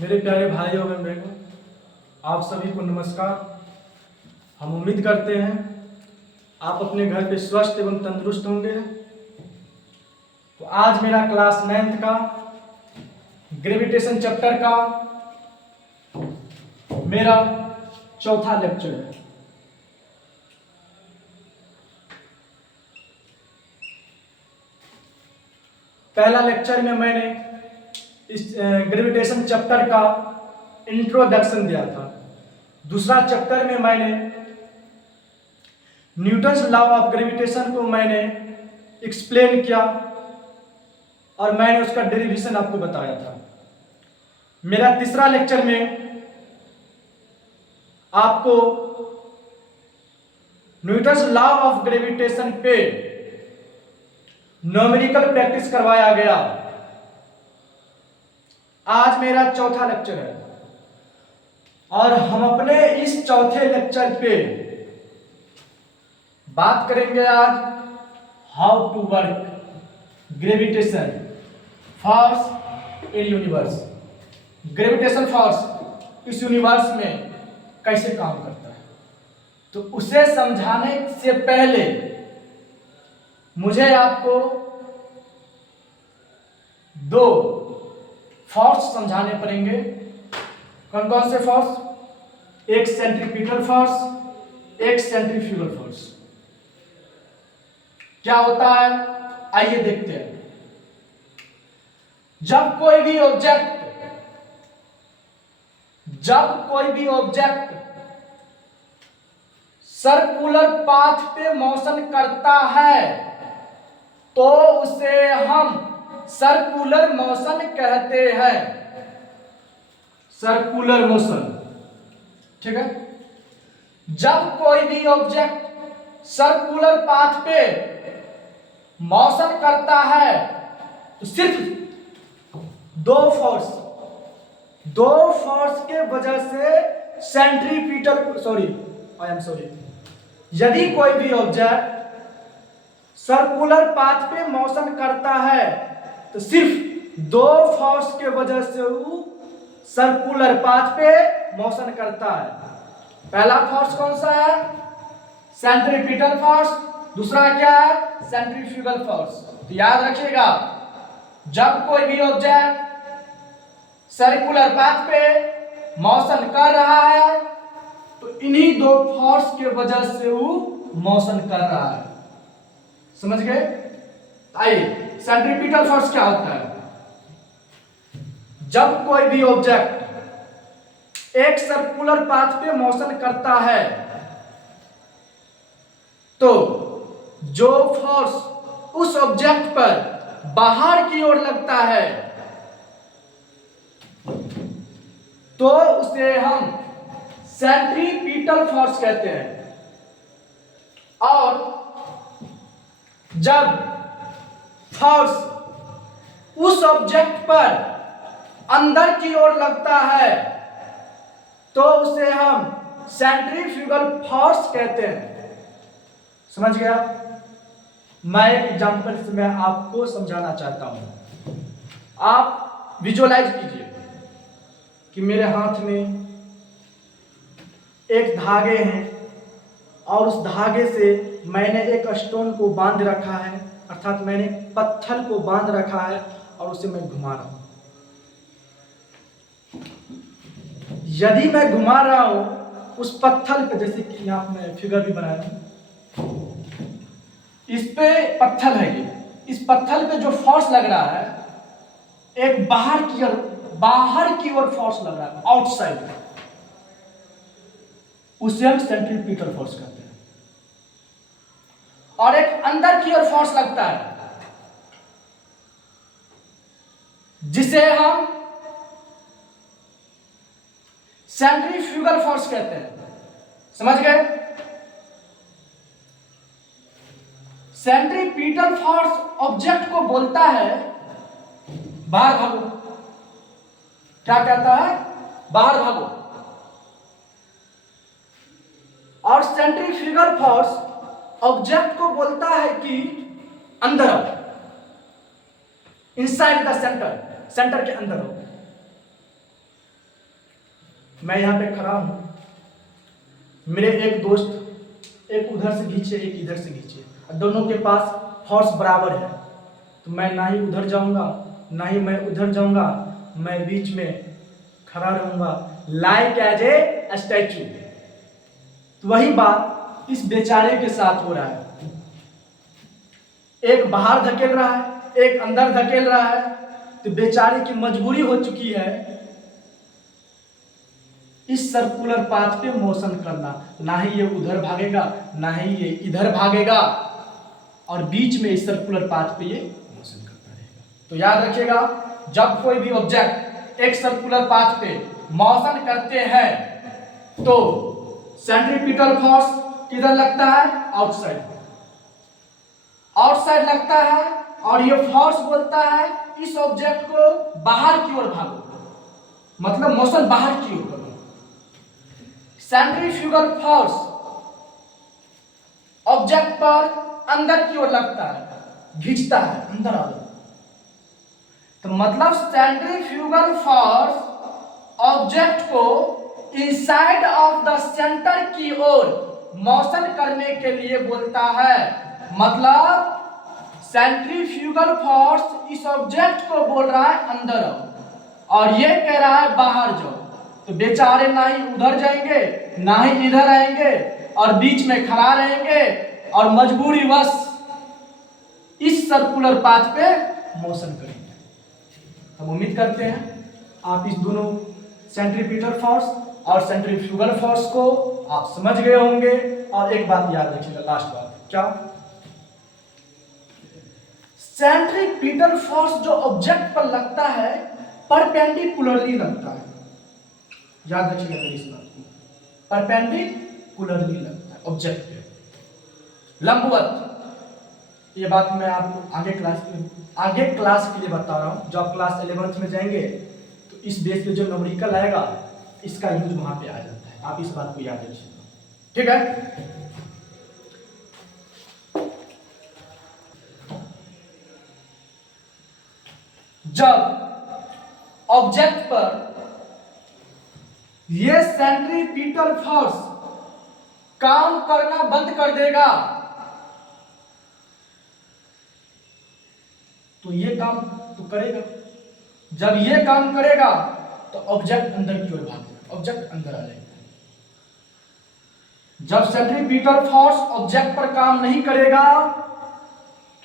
मेरे प्यारे भाई एवं बहनों, आप सभी को नमस्कार। हम उम्मीद करते हैं आप अपने घर पे स्वस्थ एवं तंदुरुस्त होंगे। तो आज मेरा क्लास 9th का ग्रेविटेशन चैप्टर का मेरा चौथा लेक्चर है। पहला लेक्चर में मैंने इस ग्रेविटेशन चैप्टर का इंट्रोडक्शन दिया था। दूसरा चैप्टर में मैंने न्यूटन्स लॉ ऑफ ग्रेविटेशन को मैंने एक्सप्लेन किया और मैंने उसका डेरिवेशन आपको बताया था। मेरा तीसरा लेक्चर में आपको न्यूटन्स लॉ ऑफ ग्रेविटेशन पे न्यूमेरिकल प्रैक्टिस करवाया गया। आज मेरा चौथा लेक्चर है और हम अपने इस चौथे लेक्चर पे बात करेंगे आज how to work gravitation force in universe. Gravitation force इस यूनिवर्स में कैसे काम करता है, तो उसे समझाने से पहले मुझे आपको दो फोर्स समझाने पड़ेंगे। कौन कौन से फोर्स? एक सेंट्रीपिटल फोर्स, एक सेंट्रीफ्यूगल फोर्स। क्या होता है आइए देखते हैं। जब कोई भी ऑब्जेक्ट सर्कुलर पाथ पे मोशन करता है तो उसे हम सर्कुलर मोशन कहते हैं। सर्कुलर मोशन, ठीक है। जब कोई भी ऑब्जेक्ट सर्कुलर पाथ पे मोशन करता है तो सिर्फ दो फोर्स के वजह से यदि कोई भी ऑब्जेक्ट सर्कुलर पाथ पे मोशन करता है तो सिर्फ दो फोर्स के वजह से वो सर्कुलर पाथ पे मोशन करता है। पहला फोर्स कौन सा है? Centripetal force. दूसरा क्या है? Centrifugal force. तो याद रखिएगा, जब कोई भी ऑब्जेक्ट सर्कुलर पाथ पे मोशन कर रहा है तो इन्हीं दो फोर्स के वजह से वो मोशन कर रहा है। समझ गए? आइए, सेंट्रीपिटल फोर्स क्या होता है? जब कोई भी ऑब्जेक्ट एक सर्कुलर पाथ पे मोशन करता है तो जो फोर्स उस ऑब्जेक्ट पर बाहर की ओर लगता है तो उसे हम सेंट्रीपिटल फोर्स कहते हैं। और जब फोर्स उस ऑब्जेक्ट पर अंदर की ओर लगता है तो उसे हम सेंट्रीफ्यूगल फोर्स कहते हैं। समझ गया? मैं एक एग्जांपल से मैं आपको समझाना चाहता हूं। आप विजुअलाइज कीजिए कि मेरे हाथ में एक धागे हैं और उस धागे से मैंने एक स्टोन को बांध रखा है, अर्थात मैंने पत्थर को बांध रखा है और उसे मैं घुमा रहा हूं। यदि मैं घुमा रहा हूं उस पत्थर पे, जैसे कि यहां मैं फिगर भी बनाया हूं, इस पे पत्थर है ये, इस पत्थर पे जो फोर्स लग रहा है एक बाहर की ओर फोर्स लग रहा है, आउटसाइड, उसे हम सेंट्रीपिटल फोर्स कहते हैं। और एक अंदर की ओर फोर्स लगता है जिसे हम सेंट्रीफ्यूगल फोर्स कहते हैं। समझ गए? सेंट्रीपिटल फोर्स ऑब्जेक्ट को बोलता है बाहर भागो। क्या कहता है? बाहर भागो। और सेंट्रीफ्यूगल फोर्स ऑब्जेक्ट को बोलता है कि अंदर आओ, इनसाइड द सेंटर, सेंटर के अंदर आओ। मैं यहाँ पे खड़ा हूँ, मेरे एक दोस्त एक उधर से खींचे एक इधर से खींचे, दोनों के पास फोर्स बराबर है, तो मैं ना ही उधर जाऊंगा ना ही मैं उधर जाऊंगा, मैं बीच में खड़ा रहूंगा लाइक एज ए स्टैचू। तो वही बात इस बेचारे के साथ हो रहा है, एक बाहर धकेल रहा है एक अंदर धकेल रहा है, तो बेचारे की मजबूरी हो चुकी है इस सर्कुलर पाथ पे मोशन करना, ना ही ये उधर भागेगा ना ही ये इधर भागेगा, और बीच में इस सर्कुलर पाथ पे ये मोशन करता रहेगा। तो याद रखिएगा, जब कोई भी ऑब्जेक्ट एक सर्कुलर पाथ पे मोशन करते हैं तो सेंट्रीपिटल फोर्स किधर लगता है, आउटसाइड, आउटसाइड लगता है, और ये फोर्स बोलता है इस ऑब्जेक्ट को बाहर की ओर भागो, मतलब मोशन बाहर की ओर करो। सेंट्रीफ्यूगल फोर्स ऑब्जेक्ट पर अंदर की ओर लगता है, खींचता है अंदर आ जाओ, तो मतलब सेंट्रीफ्यूगल फोर्स ऑब्जेक्ट को इनसाइड ऑफ द सेंटर की ओर मोशन करने के लिए बोलता है। मतलब सेंट्रीफ्यूगल फोर्स इस ऑब्जेक्ट को बोल रहा है अंदर आओ, और ये कह रहा है बाहर जाओ, तो बेचारे ना ही उधर जाएंगे ना ही इधर आएंगे, और बीच में खड़ा रहेंगे, और मजबूरी वश इस सर्कुलर पाथ पे मोशन करेंगे। हम उम्मीद करते हैं आप इस दोनों सेंट्रीपिटल फोर्स और सेंट्रीफ्यूगल फोर्स को आप समझ गए होंगे। और एक बात याद रखिएगा, लास्ट बात क्या, सेंट्रीपिटल फोर्स जो ऑब्जेक्ट पर लगता है परपेंडिकुलरली लगता है, याद रखिएगा मेरी इस बात को, परपेंडिकुलरली लगता है ऑब्जेक्ट पे, लंबवत। ये बात मैं आपको आगे क्लास के लिए बता रहा हूं, जब क्लास 11th में जाएंगे तो इस बेस पे जो न्यूमेरिकल आएगा इसका यूज वहां पे आ जाता है, आप इस बात को याद रखिएगा, ठीक है। जब ऑब्जेक्ट पर ये सेंट्रीपिटल फोर्स काम करना बंद कर देगा तो ये काम तो करेगा, जब ये काम करेगा तो ऑब्जेक्ट अंदर की ओर भागेगा, ऑब्जेक्ट अंदर आ जाएगा। जब सेंट्रीपिटल फोर्स ऑब्जेक्ट पर काम नहीं करेगा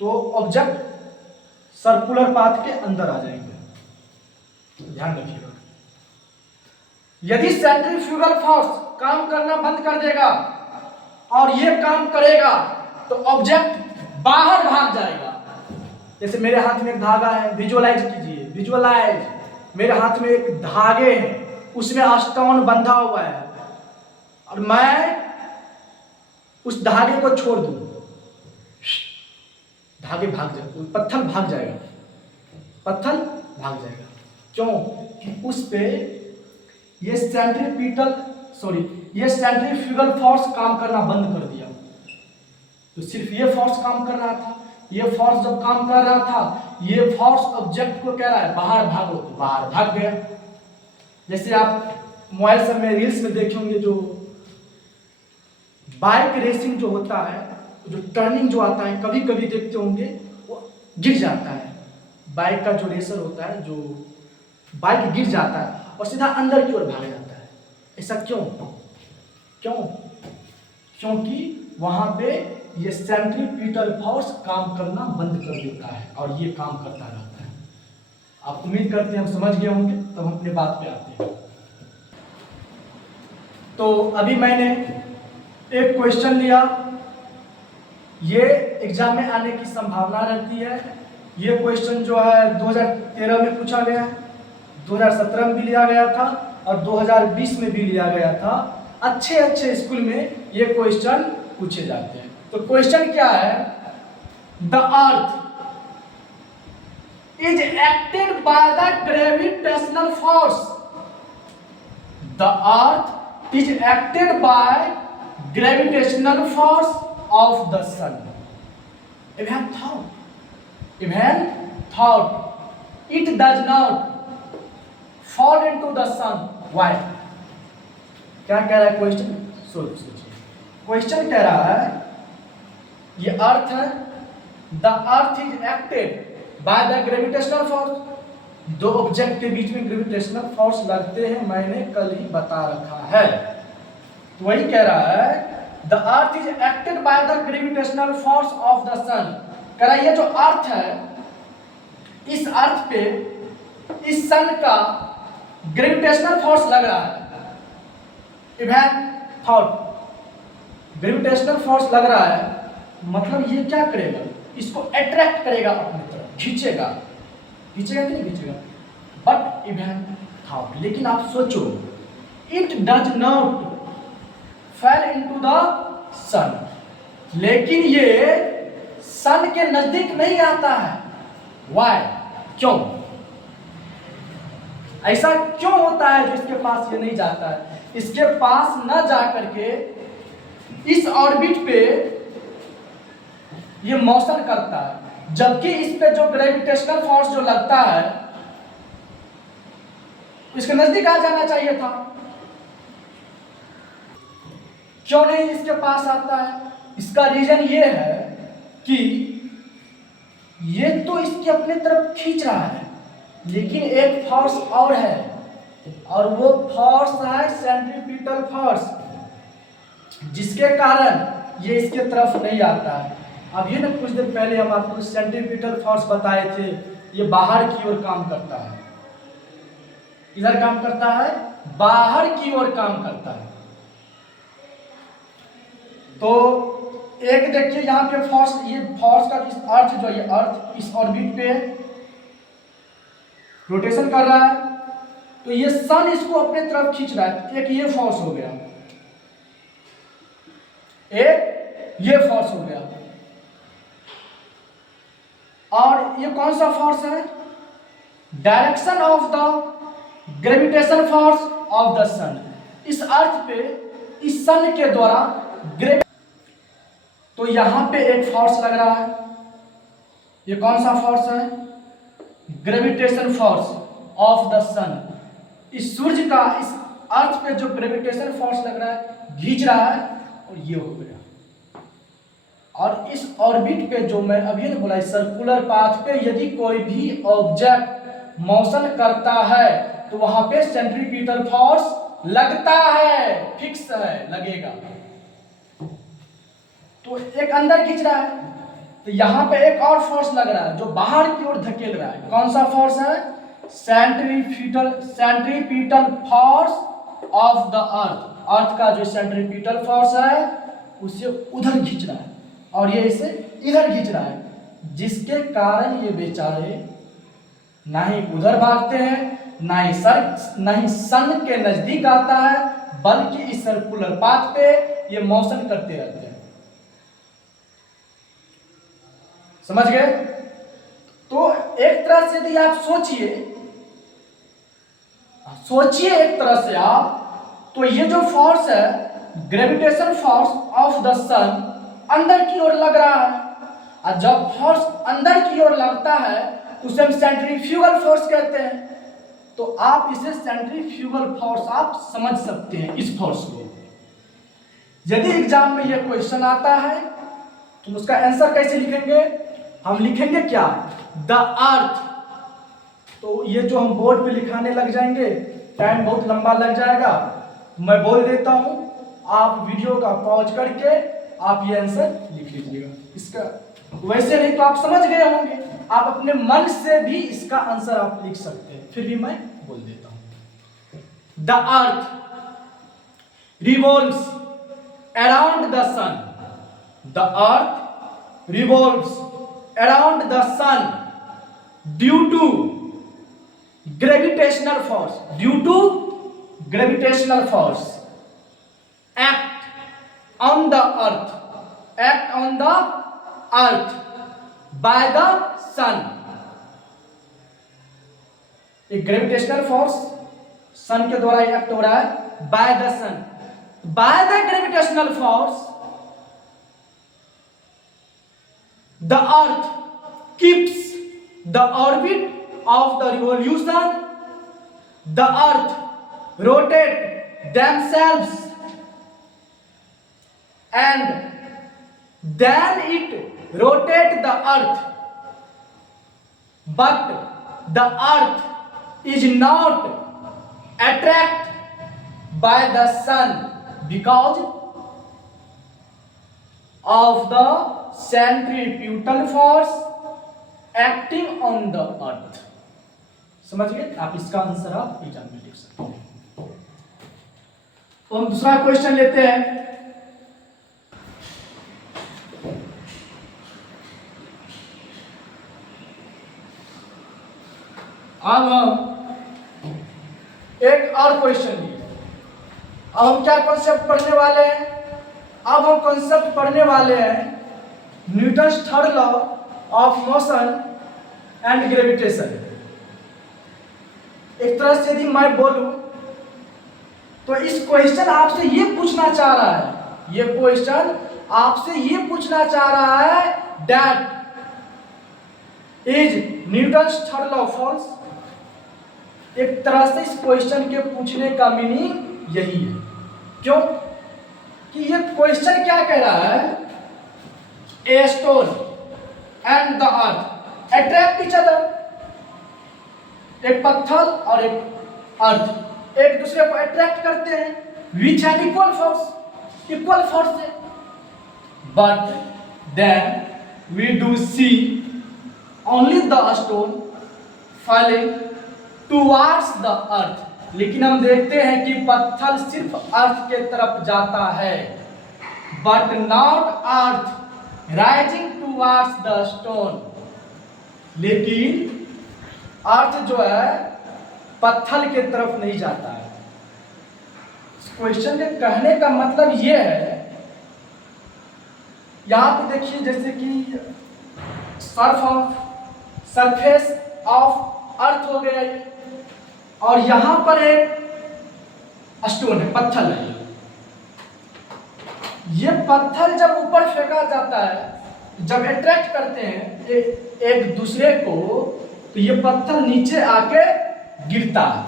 तो ऑब्जेक्ट सर्कुलर पाथ के अंदर आ जाएंगे, ध्यान रखिएगा। यदि सेंट्रीफ्यूगल फोर्स काम करना बंद कर देगा और ये काम करेगा तो ऑब्जेक्ट बाहर भाग जाएगा। जैसे मेरे हाथ में एक धागा है, विजुअलाइज कीजिए, विजुअलाइज, मेरे हाथ में एक धागे हैं, उसमें स्टोन बंधा हुआ है, और मैं उस धागे को छोड़ दूं, धागे भाग जाए, पत्थर भाग जाएगा, पत्थर भाग जाएगा। क्यों? कि उस पे ये सेंट्रीफ्यूगल फोर्स काम करना बंद कर दिया, तो सिर्फ ये फोर्स काम कर रहा था। ये फोर्स जब काम कर रहा था, ये फोर्स ऑब्जेक्ट को कह रहा है बाहर भागो, तो बाहर भाग गया। जैसे आप मोबाइल सब में रील्स में देखे होंगे, जो बाइक रेसिंग जो होता है, जो टर्निंग जो आता है, कभी कभी देखते होंगे वो गिर जाता है, बाइक का जो रेसर होता है, जो बाइक गिर जाता है और सीधा अंदर की ओर भाग जाता है। ऐसा क्यों? क्योंकि वहां पे ये सेंट्रीपिटल फोर्स काम करना बंद कर देता है और ये काम करता रहता है। आप उम्मीद करते हैं हम समझ गए होंगे, तब हम अपने बात पे आते हैं। तो अभी मैंने एक क्वेश्चन लिया, ये एग्जाम में आने की संभावना रहती है। ये क्वेश्चन जो है 2013 में पूछा गया है, 2017 में भी लिया गया था और 2020 में भी लिया गया था। अच्छे स्कूल में ये क्वेश्चन पूछे जाते हैं। तो क्वेश्चन क्या है? The earth is acted by the gravitational force. The earth is acted by gravitational force of the sun. Even thought it does not fall into the sun. Why? क्या कह रहा है क्वेश्चन? सोचिए, क्वेश्चन कह रहा है ये अर्थ है, the earth is acted by the gravitational force. दो ऑब्जेक्ट के बीच में ग्रेविटेशनल फोर्स लगते हैं, मैंने कल ही बता रखा है। तो वही कह रहा है the earth is acted by the gravitational force of the sun. कह रहा है ये जो अर्थ है, इस अर्थ पे इस सन का ग्रेविटेशनल फोर्स लग रहा है। इवैन थॉट ग्रेविटेशनल फोर्स लग रहा है, मतलब ये क्या करेगा, इसको अट्रैक्ट करेगा अपनी तरफ, खींचेगा। खींचेगा कि नहीं खींचेगा? बट इवैन थॉट, लेकिन आप सोचो, it does not fall into the sun, लेकिन ये सन के नजदीक नहीं आता है। व्हाई? क्यों? ऐसा क्यों होता है जो इसके पास ये नहीं जाता है? इसके पास न जाकर के इस ऑर्बिट पे ये मोशन करता है, जबकि इस पे जो ग्रेविटेशनल फोर्स जो लगता है इसके नजदीक आ जाना चाहिए था। क्यों नहीं इसके पास आता है? इसका रीजन ये है कि ये तो इसके अपने तरफ खींच रहा है, लेकिन एक फोर्स और है, और वो फोर्स है सेंट्रीपिटल फोर्स, जिसके कारण ये इसके तरफ नहीं आता है। अब ये ना कुछ देर पहले हम आपको सेंट्रीपिटल फोर्स बताए थे, ये बाहर की ओर काम करता है। इधर काम करता है, बाहर की ओर काम करता है। तो एक देखिए यहाँ पे फोर्स, ये फोर्स का इस अर्थ जो ये अर्थ इस ऑर्बिट पे रोटेशन कर रहा है, तो ये सन इसको अपने तरफ खींच रहा है। एक ये फोर्स हो गया, एक ये फोर्स हो गया, और ये कौन सा फोर्स है? Direction of the gravitation force of the sun. इस अर्थ पे इस सन के द्वारा तो यहां पे एक फोर्स लग रहा है। ये कौन सा फोर्स है? Gravitation force of the sun. इस सूर्य का इस अर्थ पे जो ग्रेविटेशन फोर्स लग रहा है, खींच रहा है, और ये हो गया। और इस ऑर्बिट पे जो मैं अभी ने बोला, सर्कुलर पाथ पे यदि कोई भी ऑब्जेक्ट मोशन करता है तो वहां पे सेंट्रीपिटल फोर्स लगता है, फिक्स है, लगेगा। तो एक अंदर खींच रहा है, तो यहां पे एक और फोर्स लग रहा है जो बाहर की ओर धकेल रहा है। कौन सा फोर्स है? Centripetal force of the earth. Earth का जो सेंट्रीपिटल फोर्स है उसे उधर खींच रहा है, और ये इसे इधर खींच रहा है, जिसके कारण ये बेचारे ना ही उधर भागते हैं, ना ही सन के नजदीक आता है, बल्कि इस सर्कुलर पाथ पे ये मोशन करते रहते हैं। समझ गए? तो एक तरह से यदि आप सोचिए एक तरह से आप, तो ये जो फोर्स है ग्रेविटेशन फोर्स ऑफ द सन अंदर की ओर लग रहा है, और जब फोर्स अंदर की ओर लगता है उसे हम सेंट्रीफ्यूगल फोर्स कहते हैं। तो आप इसे सेंट्रीफ्यूगल फोर्स आप समझ सकते हैं इस फोर्स को। यदि एग्जाम में यह क्वेश्चन आता है तो उसका आंसर कैसे लिखेंगे? हम लिखेंगे क्या? The earth. तो ये जो हम बोर्ड पे लिखाने लग जाएंगे, टाइम बहुत लंबा लग जाएगा। मैं बोल देता हूं, आप वीडियो का पॉज करके आप ये आंसर लिख लीजिएगा। इसका वैसे नहीं तो आप समझ गए होंगे, आप अपने मन से भी इसका आंसर आप लिख सकते हैं, फिर भी मैं बोल देता हूं। The earth revolves around the sun. The earth revolves around the sun due to gravitational force, act on the earth by the sun। एक ग्रेविटेशनल फोर्स सन के द्वारा एक्ट हो रहा है by the sun. By the gravitational force the earth keeps the orbit of the revolution। the earth rotate themselves and then it rotate the earth, but the earth is not attracted by the sun because of the centripetal force acting on the earth. समझ गए? आप इसका answer आप exam में लिख सकते हैं। तो हम दूसरा क्वेश्चन लेते हैं। अब हम एक और क्वेश्चन लिए। अब हम क्या कॉन्सेप्ट पढ़ने वाले हैं? अब हम कॉन्सेप्ट पढ़ने वाले हैं Newton's third law of motion and gravitation. एक तरह से यदि मैं बोलूं तो इस क्वेश्चन आपसे ये पूछना चाह रहा है, ये क्वेश्चन आपसे ये पूछना चाह रहा है that is Newton's third law falls. एक तरह से इस क्वेश्चन के पूछने का मीनिंग यही है। क्यों? कि ये क्वेश्चन क्या कह रहा है? A stone and the earth attract each other. एक पत्थर और एक अर्थ एक दूसरे को अट्रैक्ट करते हैं विच हैव इक्वल फोर्स से। But then we do see only the stone falling towards the earth. लेकिन हम देखते हैं कि पत्थर सिर्फ अर्थ के तरफ जाता है, but not earth rising towards the stone. लेकिन अर्थ जो है पत्थर के तरफ नहीं जाता है। इस क्वेश्चन के कहने का मतलब यह है, यहां पे देखिए जैसे कि सरफेस ऑफ अर्थ हो गया ये, और यहां पर एक स्टोन है, पत्थर है। ये पत्थर जब ऊपर फेंका जाता है, जब अट्रैक्ट करते हैं एक दूसरे को, तो ये पत्थर नीचे आके गिरता है,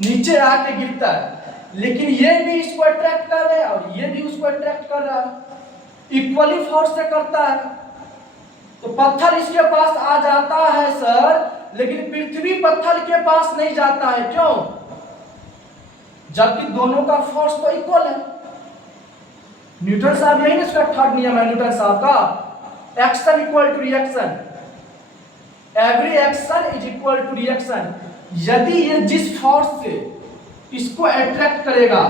नीचे आके गिरता है। लेकिन ये भी इसको अट्रैक्ट कर रहे हैं और ये भी उसको अट्रैक्ट कर रहा है, इक्वली फोर्स से करता है। तो पत्थर इसके पास आ जाता है सर, लेकिन पृथ्वी पत्थर के पास नहीं जाता है। क्यों? जबकि दोनों का फोर्स तो इक्वल है। न्यूटन साहब यही ना इसका थर्ड नियम है न्यूटन साहब का, action equal to reaction, every action is equal to reaction. यदि ये जिस फोर्स से इसको अट्रैक्ट करेगा,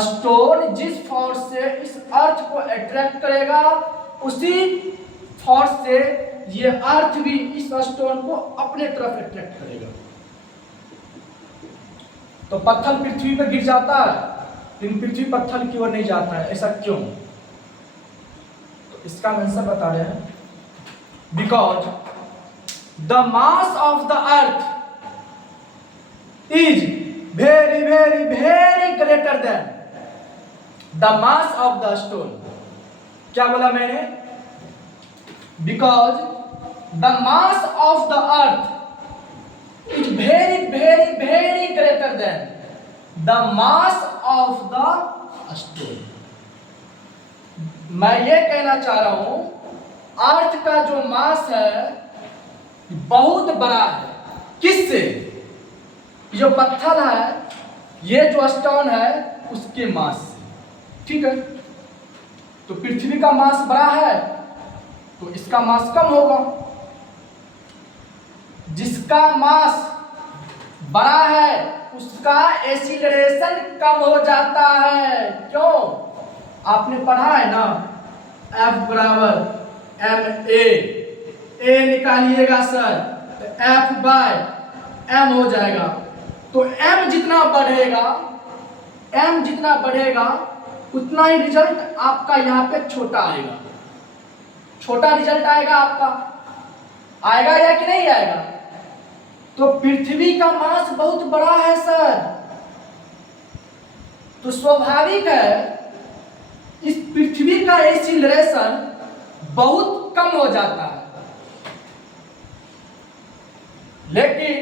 स्टोन जिस फोर्स से इस अर्थ को अट्रैक्ट करेगा, उसी फोर्स से ये अर्थ भी इस स्टोन को अपने तरफ अट्रैक्ट करेगा। तो पत्थर पृथ्वी पर गिर जाता है, लेकिन पृथ्वी पत्थर की ओर नहीं जाता है। ऐसा क्यों? तो इसका आंसर बता रहे हैं, because the mass of the earth is very very very greater than the mass of the stone. क्या बोला मैंने? Because the mass of the earth is very very very greater than the mass of the stone. मैं ये कहना चाह रहा हूं, अर्थ का जो मास है बहुत बड़ा है। किससे? जो पत्थर है, ये जो स्टोन है, उसके मास से। ठीक है? तो पृथ्वी का मास बड़ा है तो इसका मास कम होगा। जिसका मास बड़ा है उसका एक्सीलरेशन कम हो जाता है। क्यों? आपने पढ़ा है ना, F बराबर ma। ए निकालिएगा सर तो F बाय m हो जाएगा। तो m जितना बढ़ेगा उतना ही रिजल्ट आपका यहाँ पे छोटा आएगा। छोटा रिजल्ट आएगा आपका, आएगा या कि नहीं आएगा? तो पृथ्वी का मास बहुत बड़ा है सर, तो स्वाभाविक है इस पृथ्वी का एक्सीलरेशन बहुत कम हो जाता है। लेकिन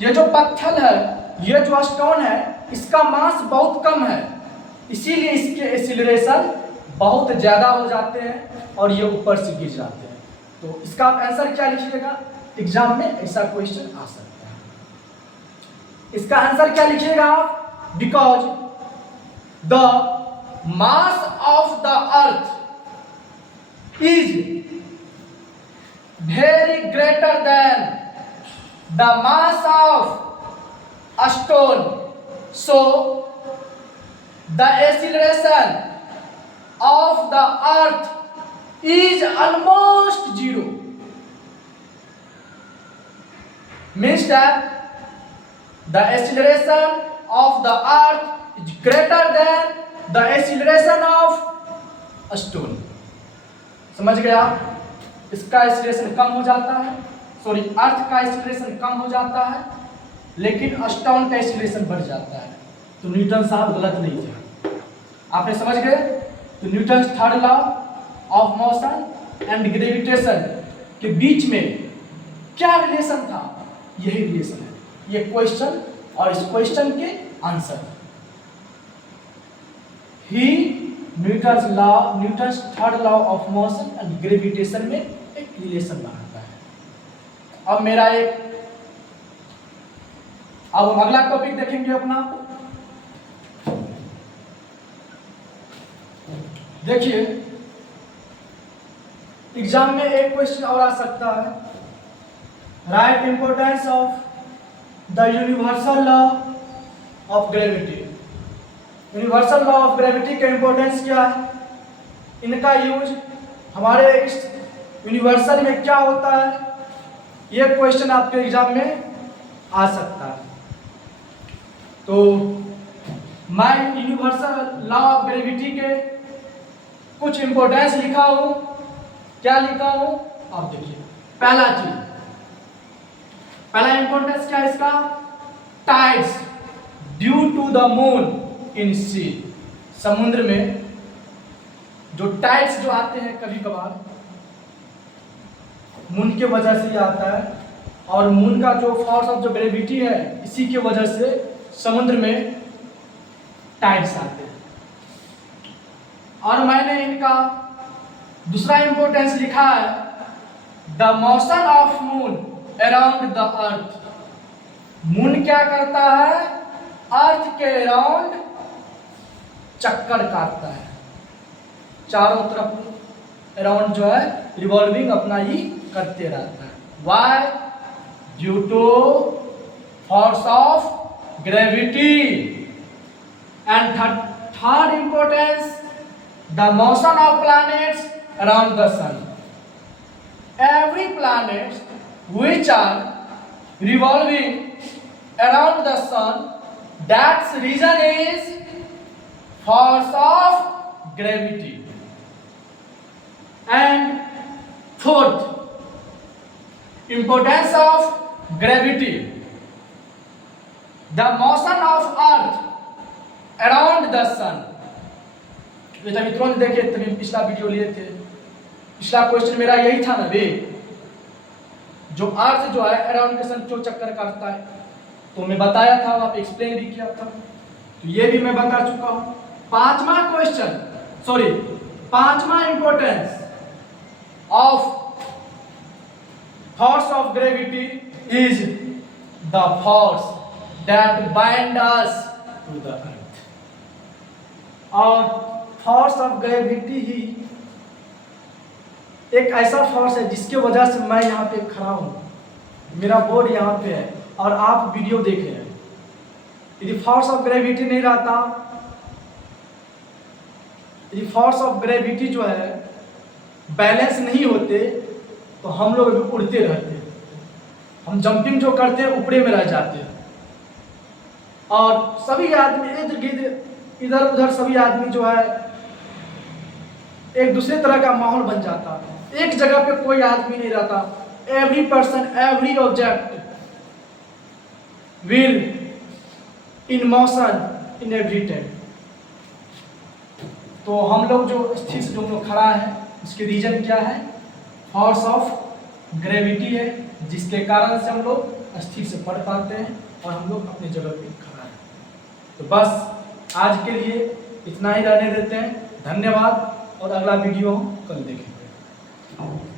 ये जो पत्थर है ये जो स्टोन है इसका मास बहुत कम है, इसीलिए इसके एक्सीलरेशन बहुत ज़्यादा हो जाते हैं और ये ऊपर से गिर जाते हैं। तो इसका आप आंसर क्या लिखिएगा, एग्जाम में ऐसा क्वेश्चन आ सकता है। इसका आंसर क्या लिखिएगा आप, because the mass of the earth is very greater than the mass of a stone, so the acceleration of the earth is almost zero. Means that the acceleration of the earth is greater than the acceleration of a stone. समझ गए आप? इसका acceleration कम हो जाता है, sorry अर्थ का acceleration कम हो जाता है, लेकिन स्टोन का एक्सीलरेशन बढ़ जाता है। तो न्यूटन साहब गलत नहीं थे, आपने समझ गए। तो Newton third law of motion and gravitation के बीच में क्या रिलेशन था, यही रिलेशन है ये क्वेश्चन और इस क्वेश्चन के answer. He Newton's third law of motion and gravitation में एक रिलेशन बनाता है। अब हम अगला टॉपिक देखेंगे अपना। देखिए एग्जाम में एक क्वेश्चन और आ सकता है, right importance of the universal law of gravity. Universal law of gravity का इंपॉर्टेंस क्या है, इनका यूज हमारे इस यूनिवर्सल में क्या होता है, ये क्वेश्चन आपके एग्जाम में आ सकता है। तो मैं यूनिवर्सल लॉ ऑफ ग्रेविटी के कुछ इंपॉर्टेंस लिखा हूं, क्या लिखा हूं आप देखिए। पहला इंपॉर्टेंस क्या है इसका, tides due to the moon in sea. समुद्र में जो टाइड्स जो आते हैं कभी कभार मून के वजह से ही आता है, और मून का जो फोर्स ऑफ जो ग्रेविटी है इसी की वजह से समुद्र में टाइड्स आते हैं। और मैंने इनका दूसरा इंपॉर्टेंस लिखा है, the motion of moon around the earth. Moon क्या करता है, अर्थ के अराउंड चक्कर काटता है, चारों तरफ अराउंड जो है रिवॉल्विंग अपना ही करते रहता है। Why, due to force of gravity. And third importance, the motion of planets around the sun. Every planets which are revolving around the sun, that's reason is force of gravity. And fourth, importance of gravity, the motion of earth around the sun. ये तभी तुरंत देखे, तभी पिछला video लिए थे, पिछला question मेरा यही था ना बे, जो अर्थ जो है अराउंड के सन जो चक्कर काटता है, तो मैं बताया था, आप एक्सप्लेन भी किया था, तो ये भी मैं बता चुका हूं। पांचवा क्वेश्चन, सॉरी पांचवा importance of force of gravity is the force that bind us to the earth. और फोर्स ऑफ ग्रेविटी ही एक ऐसा फोर्स है जिसके वजह से मैं यहाँ पे खड़ा हूँ, मेरा बोर्ड यहाँ पे है और आप वीडियो देख रहे हैं। यदि फोर्स ऑफ ग्रेविटी नहीं रहता, यदि फोर्स ऑफ ग्रेविटी जो है बैलेंस नहीं होते, तो हम लोग अभी उड़ते रहते, हम जंपिंग जो करते हैं ऊपरे में रह जाते, और सभी आदमी इर्द गिर्द इधर उधर सभी आदमी जो है एक दूसरे तरह का माहौल बन जाता, एक जगह पे कोई आदमी नहीं रहता। Every person, every object will in motion in every time. तो हम लोग जो स्थिर से जो खड़ा है, इसके रीजन क्या है, फोर्स ऑफ ग्रेविटी है, जिसके कारण से हम लोग स्थिर से पढ़ पाते हैं और हम लोग अपनी जगह पे खड़ा है। तो बस आज के लिए इतना ही रहने देते हैं। धन्यवाद और अगला वीडियो हम कल देखेंगे।